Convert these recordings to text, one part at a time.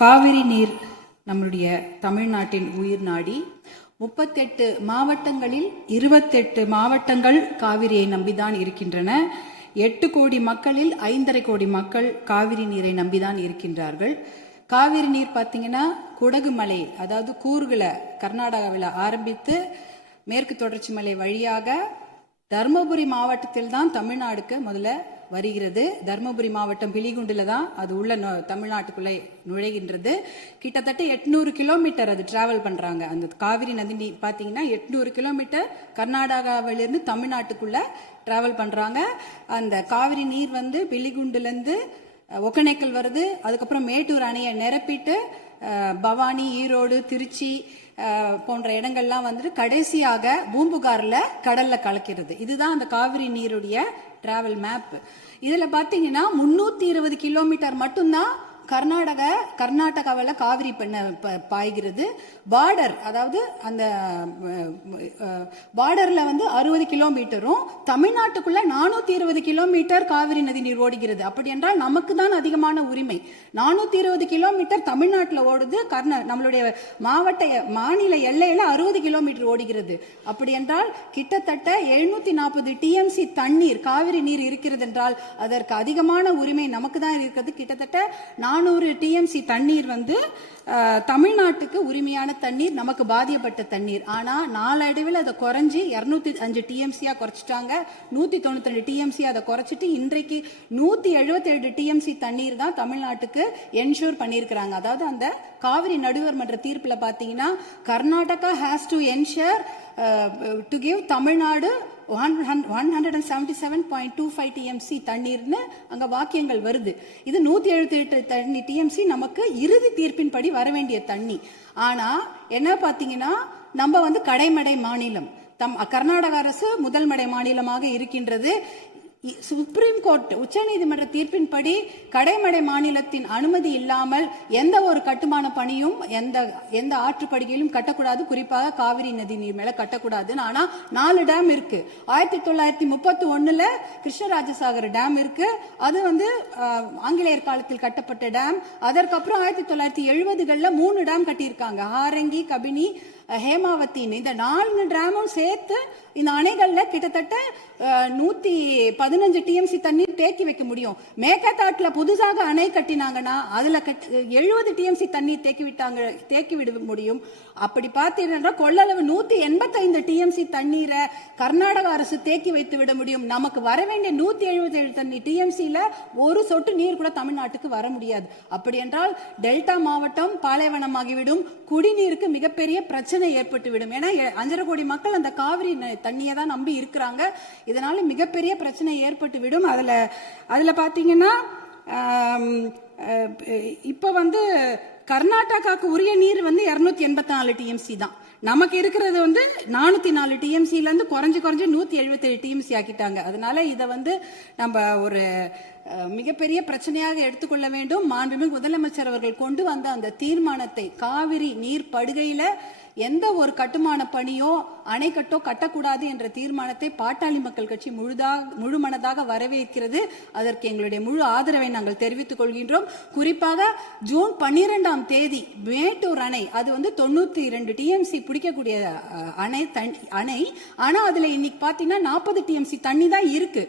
காவிரி நீர் நம்முடைய தமிழ்நாட்டின் உயிர் நாடி. 38 மாவட்டங்களில் 28 மாவட்டங்கள் காவிரியை நம்பிதான் இருக்கின்றன. 8 கோடி மக்களில் 5.5 கோடி மக்கள் காவிரி நீரை நம்பிதான் இருக்கின்றார்கள். காவிரி நீர் பார்த்தீங்கன்னா குடகு மலை, அதாவது கூர்கில் கர்நாடகாவில் ஆரம்பித்து மேற்கு தொடர்ச்சி மலை வழியாக தருமபுரி மாவட்டத்தில் தான் தமிழ்நாடுக்கு முதல்ல வருகிறது. தருமபுரி மாவட்டம் பிலிகுண்டில் தான் அது உள்ள தமிழ்நாட்டுக்குள்ளே நுழைகின்றது. கிட்டத்தட்ட 800 கிலோமீட்டர் அது டிராவல் பண்றாங்க. அந்த காவிரி நதி பார்த்தீங்கன்னா 800 கிலோமீட்டர் கர்நாடகாவிலிருந்து தமிழ்நாட்டுக்குள்ள டிராவல் பண்றாங்க. அந்த காவிரி நீர் வந்து பிலிகுண்டுலேருந்து ஒகேனக்கல் வருது. அதுக்கப்புறம் மேட்டூர் அணையை நிரப்பிட்டு பவானி, ஈரோடு, திருச்சி போன்ற இடங்கள்லாம் வந்துட்டு கடைசியாக பூம்புகார்ல கடல்ல கலக்கிறது. இதுதான் அந்த காவிரி நீருடைய டிராவல் மேப். இதுல பாத்தீங்கன்னா 320 கிலோமீட்டர் மட்டும்தான் கர்நாடகாவில் காவிரி பாய்கிறது. பார்டர், அதாவது அந்த பார்டர்ல வந்து 60 கிலோமீட்டரும் தமிழ்நாட்டுக்குள்ள 420 கிலோமீட்டர் காவிரி நதி நீர் ஓடுகிறது. அப்படி என்றால் நமக்கு தான் அதிகமான உரிமை. 420 கிலோமீட்டர் தமிழ்நாட்டில் ஓடுது, நம்மளுடைய மாநில எல்லையில 60 கிலோமீட்டர் ஓடுகிறது. அப்படி என்றால் கிட்டத்தட்ட 740 டிஎம்சி தண்ணீர், காவிரி நீர் இருக்கிறது என்றால் அதற்கு அதிகமான உரிமை நமக்கு தான் இருக்கிறது. கிட்டத்தட்ட 400 டிஎம்சி தண்ணீர் வந்து தமிழ்நாட்டுக்கு உரிமையான தண்ணீர், நமக்கு பாதிக்கப்பட்ட தண்ணீர். ஆனா நாளடைவில் அதை குறைஞ்சி 205 டிஎம்சியா குறைச்சிட்டாங்க. 192 டிஎம்சி அதை குறைச்சிட்டு இன்றைக்கு 177 டிஎம்சி தண்ணீர் தான் தமிழ்நாட்டுக்கு என்ஷூர் பண்ணியிருக்கிறாங்க. அதாவது அந்த காவிரி நடுவர் மன்ற தீர்ப்புல பாத்தீங்கன்னா Karnataka has to ensure to give Tamil Nadu 177.25 TMC தண்ணீர்னு அங்க வாக்கியங்கள் வருது. இது 178 டிஎம்சி நமக்கு இறுதி தீர்ப்பின் படி வர வேண்டிய தண்ணி. ஆனா என்ன பாத்தீங்கன்னா நம்ம வந்து கடைமடை மாநிலம், கர்நாடக அரசு முதல்மடை மாநிலமாக இருக்கின்றது. சுப்ரீம் கோர்ட், உச்சநீதிமன்ற தீர்ப்பின்படி கடைமடை மாநிலத்தின் அனுமதி இல்லாமல் எந்த ஒரு கட்டுமான பணியும் எந்த ஆற்றுப்படுகையிலும் கட்டக்கூடாது. குறிப்பாக காவிரி நதி நீர் மேல கட்டக்கூடாது. ஆனா 4 டேம் இருக்கு. 1931 கிருஷ்ணராஜசாகர் டேம் இருக்கு. அது வந்து ஆங்கிலேயர் காலத்தில் கட்டப்பட்ட டேம். அதற்கப்புறம் 1970களில் 3 டேம் கட்டியிருக்காங்க. ஹாரங்கி, கபினி, ஹேமாவத்தின்னு. இந்த 4 டேமும் சேர்த்து இந்த அணைகள்ல கிட்டத்தட்ட 115 டிஎம்சி தண்ணீர் தேக்கி வைக்க முடியும். மேகதாட்டுல புதுசாக அணை கட்டினாங்கன்னா அதுல 70 டிஎம்சி தண்ணீர் தேக்கி விட முடியும். அப்படி பார்த்தீங்கன்னா கொள்ளளவு 185 டிஎம்சி தண்ணீரை கர்நாடக அரசு தேக்கி வைத்து விட முடியும். நமக்கு வர வேண்டிய 177 டிஎம்சில ஒரு சொட்டு நீர் கூட தமிழ்நாட்டுக்கு வர முடியாது. அப்படி என்றால் டெல்டா மாவட்டம் பாலைவனமாகிவிடும். குடிநீருக்கு மிகப்பெரிய பிரச்சனை ஏற்பட்டுவிடும். ஏன்னா 5.5 கோடி மக்கள் அந்த காவிரி தண்ணியை தான் நம்பி இருக்கிறாங்க. இதனால மிகப்பெரிய பிரச்சனை ஏற்பட்டுவிடும். அதுல பாத்தீங்கன்னா இப்ப வந்து கர்நாடகாவுக்கு உரிய நீர் வந்து 284 டிஎம்சி தான். நமக்கு இருக்கிறது வந்து 404 டிஎம்சில இருந்து குறைஞ்சு 177 டிஎம்சி ஆக்கிட்டாங்க. அதனால இதை வந்து நம்ம ஒரு மிகப்பெரிய பிரச்சனையாக எடுத்துக்கொள்ள வேண்டும். மாண்புமிகு முதலமைச்சர் அவர்கள் கொண்டு வந்த அந்த தீர்மானத்தை, காவிரி நீர் படுகையில எந்த ஒரு கட்டுமான பணியோ அணைக்கட்டோ கட்டக்கூடாது என்ற தீர்மானத்தை பாட்டாளி மக்கள் கட்சி முழுமனதாக வரவேற்கிறது. அதற்கு எங்களுடைய முழு ஆதரவை நாங்கள் தெரிவித்துக் கொள்கின்றோம். குறிப்பாக ஜூன் 12ஆம் தேதி மேட்டூர் அணை, அது வந்து 92 டிஎம்சி பிடிக்கக்கூடிய அணை. ஆனா அதுல இன்னைக்கு பாத்தீங்கன்னா 40 டிஎம்சி தண்ணி தான் இருக்கு.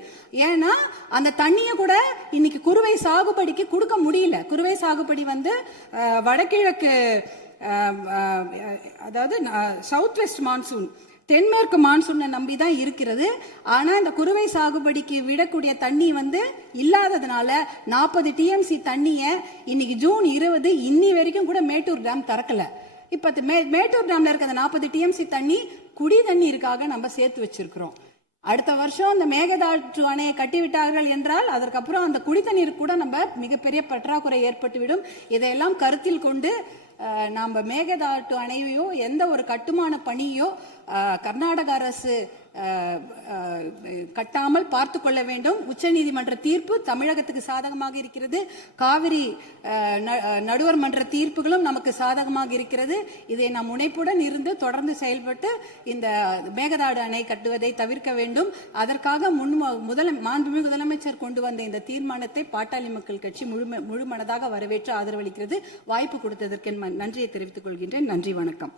ஏன்னா அந்த தண்ணியை கூட இன்னைக்கு குறுவை சாகுபடிக்கு கொடுக்க முடியல. குறுவை சாகுபடி வந்து வடகிழக்கு, அதாவது சவுத் வெஸ்ட் மான்சூன், தென்மேற்கு மான்சூனை நம்பி தான் இருக்கிறது. ஆனா இந்த குறுவை சாகுபடிக்கு விடக்கூடிய தண்ணி வந்து இல்லாததுனால 40 டிஎம்சி தண்ணிய இன்னைக்கு ஜூன் 20 இன்னி வரைக்கும் கூட மேட்டூர் டேம் திறக்கல. இப்ப மேட்டூர் டேம்ல இருக்க 40 டிஎம்சி தண்ணி குடி தண்ணீருக்காக நம்ம சேர்த்து வச்சிருக்கிறோம். அடுத்த வருஷம் அந்த மேகதாட்டு அணையை கட்டிவிட்டார்கள் என்றால் அதற்கப்புறம் அந்த குடித்தண்ணீர் கூட நம்ம மிகப்பெரிய பற்றாக்குறை ஏற்பட்டுவிடும். இதையெல்லாம் கருத்தில் கொண்டு நம்ம மேகதாட்டு அணையோ எந்த ஒரு கட்டுமான பணியோ கர்நாடக அரசு கட்டாமல் பார்த்து கொள்ள வேண்டும். உச்சநீதிமன்ற தீர்ப்பு தமிழகத்துக்கு சாதகமாக இருக்கிறது. காவிரி நடுவர் மன்ற தீர்ப்புகளும் நமக்கு சாதகமாக இருக்கிறது. இதை நாம் முனைப்புடன் இருந்து தொடர்ந்து செயல்பட்டு இந்த மேகதாடு அணை கட்டுவதை தவிர்க்க வேண்டும். அதற்காக மாண்புமிகு முதலமைச்சர் கொண்டு வந்த இந்த தீர்மானத்தை பாட்டாளி மக்கள் கட்சி முழு மனதாக வரவேற்று ஆதரவளிக்கிறது. வாய்ப்பு கொடுத்ததற்கு நன்றியை தெரிவித்துக் கொள்கின்றேன். நன்றி, வணக்கம்.